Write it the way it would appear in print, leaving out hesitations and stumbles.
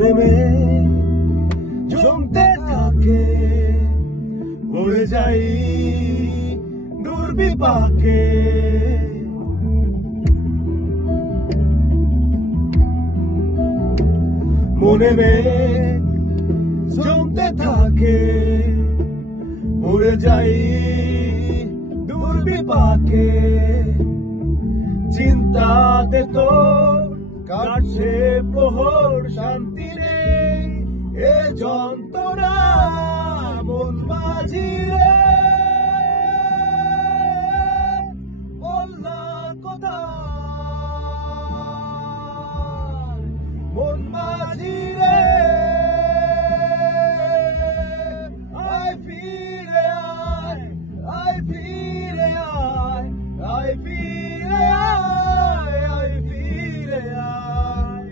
মনে মেঘ জমতে থাকে, উড়ে যাই দুর্বিপাকে। মনে মেঘ জমতে থাকে, উড়ে যাই দুর্বিপাকে। চিন্তাতে তো কাটছে প্রহর, শান্তি নেই এ যন্ত্রণা মন মাঝি রে। বলনা কোথায় মন মাঝি রে, আয় ফিরে আয়, আয় ফিরে আয়, আয় ফিরে